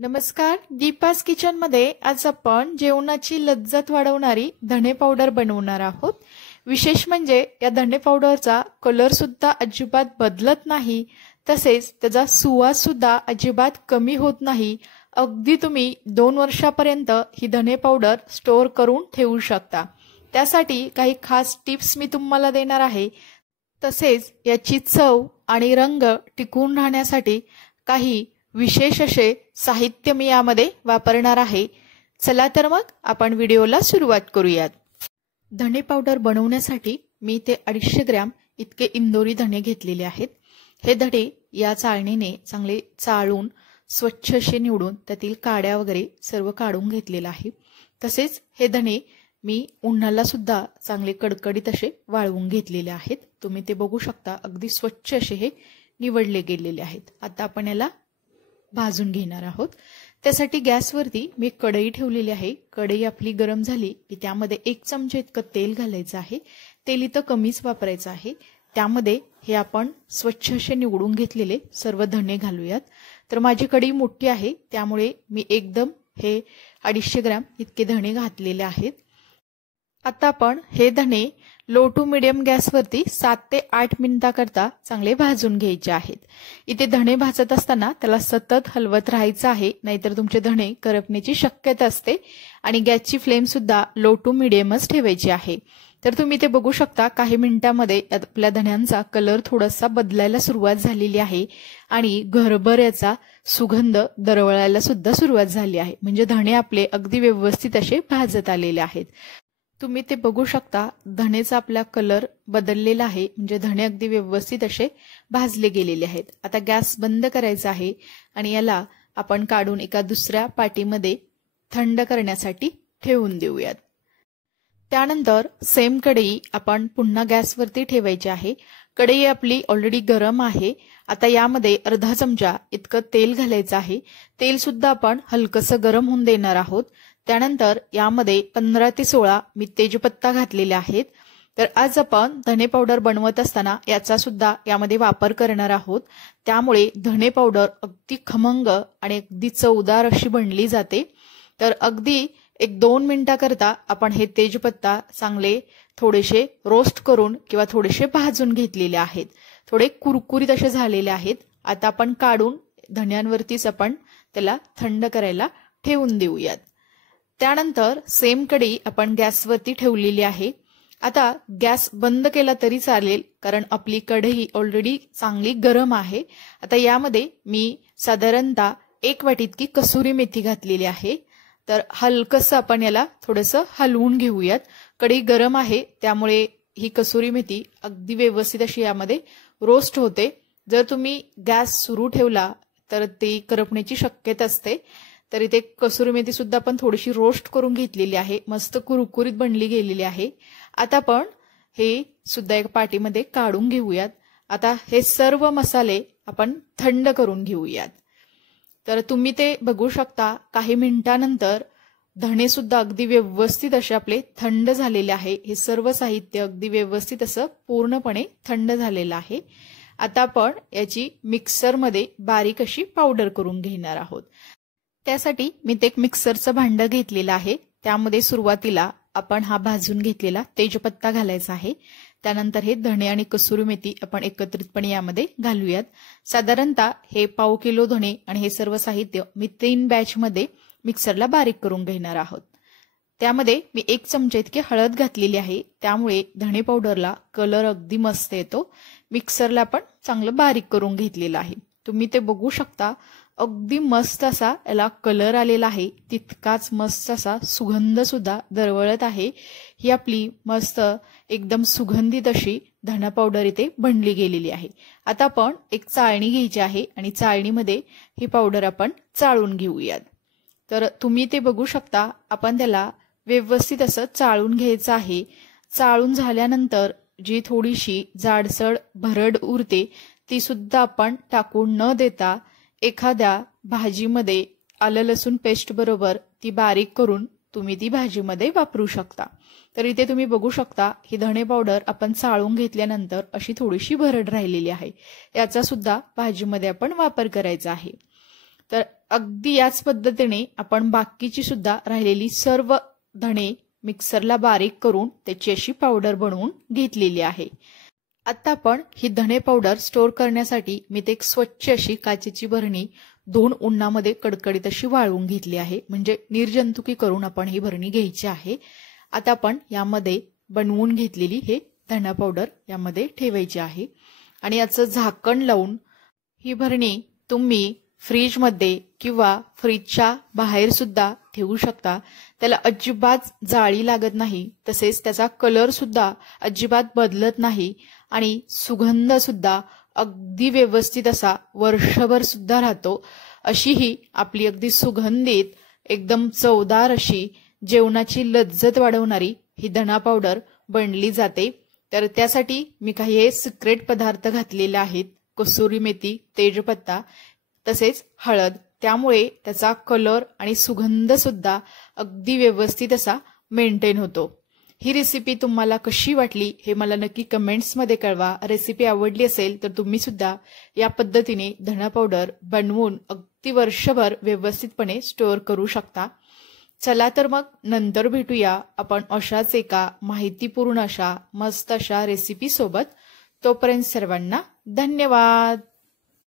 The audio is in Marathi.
नमस्कार, दीपास किचन मध्ये आज आपण जेवणाची लज्जत वाढवणारी धणे पावडर बनवणार आहोत। विशेष म्हणजे या धणे पावडरचा कलर सुद्धा अजिबात बदलत नाही, तसेच त्याचा सुवास सुद्धा अजिबात कमी होत नाही। अगदी तुम्ही 2 वर्षापर्यंत ही धणे पावडर स्टोअर करून ठेवू शकता। त्यासाठी काही खास टिप्स मी तुम्हाला देणार आहे। तसेच याची चव आणि रंग टिकून राहण्यासाठी काही विशेष असे साहित्य मी यामध्ये वापरणार आहे। चला तर मग आपण व्हिडिओला सुरुवात करूयात। धणे पावडर बनवण्यासाठी मी ते 250 ग्रॅम इतके इंदोरी धणे घेतलेले आहेत। हे धणे या चाळणीने चांगले चाळून स्वच्छ असे निवडून त्यातील काड्या वगैरे सर्व काढून घेतलेला आहे। तसेच हे धणे मी उन्हाला सुद्धा चांगले कडकडीत असे वाळवून घेतलेले आहेत। तुम्ही ते बघू शकता, अगदी स्वच्छ असे हे निवडले गेलेले आहेत। आता आपण याला भाजून घेणार आहोत। त्यासाठी गॅसवरती मी कढई ठेवलेली आहे। कढई आपली गरम झाली की त्यामध्ये 1 चमचा इतकं तेल घालायचं आहे। तेल इथं कमीच वापरायचं आहे। त्यामध्ये हे आपण स्वच्छ असे निवडून घेतलेले सर्व धणे घालूयात। तर माझी कढई मोठी आहे त्यामुळे मी एकदम हे 250 ग्रॅम इतके धणे घातलेले आहेत। आता आपण हे धणे लो टू मीडियम गॅसवरती 7 ते 8 मिनिटांकरता चांगले भाजून घ्यायचे आहेत। इथे धणे भाजत असताना त्याला सतत हलवत राहायचं आहे, नाहीतर तुमचे धणे करपण्याची शक्यता असते। आणि गॅसची फ्लेम सुद्धा लो टू मीडियमच ठेवायची आहे। तर तुम्ही ते बघू शकता, काही मिनिटांमध्ये आपल्या धण्यांचा कलर थोडासा बदलायला सुरुवात झालेली आहे आणि घरभर याचा सुगंध दरवळायला सुद्धा सुरुवात झाली आहे। म्हणजे धणे आपले अगदी व्यवस्थित असे भाजत आलेले आहेत। तुम्ही ते बघू शकता, धणेचा आपला कलर बदललेला आहे, म्हणजे धणे अगदी व्यवस्थित असे भाजले गेलेले आहेत। आता गॅस बंद करायचा आहे आणि याला आपण काढून एका दुसऱ्या पाटीमध्ये थंड करण्यासाठी ठेवून देऊयात। त्यानंतर सेम कढई आपण पुन्हा गॅसवरती ठेवायची आहे। कढई आपली ऑलरेडी गरम आहे। आता यामध्ये अर्धा चमचा इतकं तेल घालायचं आहे। तेल सुद्धा आपण हलकसं गरम होऊन देणार आहोत। त्यानंतर यामध्ये 15 ते 16 मी तेजपत्ता घातलेले आहेत। तर आज आपण धणे पावडर बनवत असताना याचा सुद्धा यामध्ये वापर करणार आहोत। त्यामुळे धणे पावडर अगदी खमंग आणि अगदी चवदार अशी बनली जाते। तर अगदी 1-2 मिनिटांकरता आपण हे तेजपत्ता चांगले थोडेसे रोस्ट करून किंवा थोडेसे भाजून घेतलेले आहेत। थोडे कुरकुरीत असे झालेले आहेत। आता आपण काढून धण्यांवरतीच आपण त्याला थंड करायला ठेवून देऊयात। त्यानंतर सेम कढई आपण गॅसवरती ठेवलेली आहे। आता गॅस बंद केला तरी चालेल, कारण आपली कढई ऑलरेडी चांगली गरम आहे। आता यामध्ये मी साधारणतः 1 वाटी इतकी कसुरी मेथी घातलेली आहे। तर हलकसं आपण याला थोडंसं हलवून घेऊयात। कढई गरम आहे त्यामुळे ही कसुरी मेथी अगदी व्यवस्थित अशी यामध्ये रोस्ट होते। जर तुम्ही गॅस सुरू ठेवला तर ती करपण्याची शक्यता असते। तर इथे कसुरी मेथी सुद्धा आपण थोडीशी रोस्ट करून घेतलेली आहे, मस्त कुरकुरीत बनली गेलेली आहे। आता आपण हे सुद्धा एक पाटीमध्ये काढून घेऊयात। आता हे सर्व मसाले आपण थंड करून घेऊयात। तर तुम्ही ते बघू शकता, काही मिनिटांनंतर धणे सुद्धा अगदी व्यवस्थित असे आपले थंड झालेले आहे। हे सर्व साहित्य अगदी व्यवस्थित असं पूर्णपणे थंड झालेलं आहे। आता आपण याची मिक्सरमध्ये बारीक अशी पावडर करून घेणार आहोत। त्यासाठी मी ते एक मिक्सरचं भांडं घेतलेलं आहे। त्यामध्ये सुरुवातीला आपण हा भाजून घेतलेला तेजपत्ता घालायचा आहे। त्यानंतर हे धणे आणि कसुरी मेथी आपण एकत्रितपणे यामध्ये घालूयात। साधारणतः हे 1/2 किलो धणे आणि हे सर्व साहित्य मी 3 बॅचमध्ये मिक्सरला बारीक करून घेणार आहोत। त्यामध्ये मी 1 चमचा इतकी हळद घातलेली आहे। त्यामुळे धणे पावडरला कलर अगदी मस्त येतो। मिक्सरला आपण चांगलं बारीक करून घेतलेलं आहे। तुम्ही ते बघू शकता, अगदी मस्त असा याला कलर आलेला आहे, तितकाच मस्त असा सुगंध सुद्धा दरवळत आहे। ही आपली मस्त एकदम सुगंधित अशी धणा पावडर इथे बनली गेलेली आहे। आता आपण एक चाळणी घ्यायची आहे आणि चाळणीमध्ये ही पावडर आपण चाळून घेऊयात। तर तुम्ही ते बघू शकता, आपण त्याला व्यवस्थित असं चाळून घ्यायचं आहे। चाळून झाल्यानंतर जी थोडीशी जाडसर भरड उरते ती सुद्धा आपण टाकून न देता एखाद्या भाजीमध्ये आलं लसूण पेस्ट बरोबर ती बारीक करून तुम्ही ती भाजीमध्ये वापरू शकता। तर इथे तुम्ही बघू शकता, ही धणे पावडर आपण चाळून घेतल्यानंतर अशी थोडीशी भरड राहिलेली आहे। याचा सुद्धा भाजीमध्ये आपण वापर करायचा आहे। तर अगदी याच पद्धतीने आपण बाकीची सुद्धा राहिलेली सर्व धणे मिक्सरला बारीक करून त्याची अशी पावडर बनवून घेतलेली आहे। आता आपण ही धणे पावडर स्टोअर करण्यासाठी मी ते एक स्वच्छ अशी काचेची भरणी 2 उन्हामध्ये कडकडीत अशी वाळवून घेतली आहे, म्हणजे निर्जंतुकी करून आपण ही भरणी घ्यायची आहे। आता आपण यामध्ये बनवून घेतलेली हे धणा पावडर यामध्ये ठेवायची आहे आणि याचं झाकण लावून ही भरणी तुम्ही फ्रीजमध्ये किंवा फ्रीजच्या बाहेर सुद्धा ठेवू शकता। त्याला अजिबात जाळी लागत नाही, तसेच त्याचा कलर सुद्धा अजिबात बदलत नाही आणि सुगंध सुद्धा अगदी व्यवस्थित असा वर्षभर सुद्धा राहतो। अशी ही आपली अगदी सुगंधित एकदम चवदार अशी जेवणाची लज्जत वाढवणारी ही धणा पावडर बनली जाते। तर त्यासाठी मी काही हे सिक्रेट पदार्थ घातलेले आहेत, कसुरी मेथी, तेजपत्ता तसेच हळद, त्यामुळे त्याचा कलर आणि सुगंध सुद्धा अगदी व्यवस्थित असा मेंटेन होतो। ही रेसिपी तुम्हाला कशी वाटली हे मला नक्की कमेंट्समध्ये कळवा। रेसिपी आवडली असेल तर तुम्ही सुद्धा या पद्धतीने धणा पावडर बनवून अगदी वर्षभर व्यवस्थितपणे स्टोअर करू शकता। चला तर मग नंतर भेटूया आपण अशाच एका माहितीपूर्ण अशा मस्त अशा रेसिपी सोबत। तोपर्यंत सर्वांना धन्यवाद।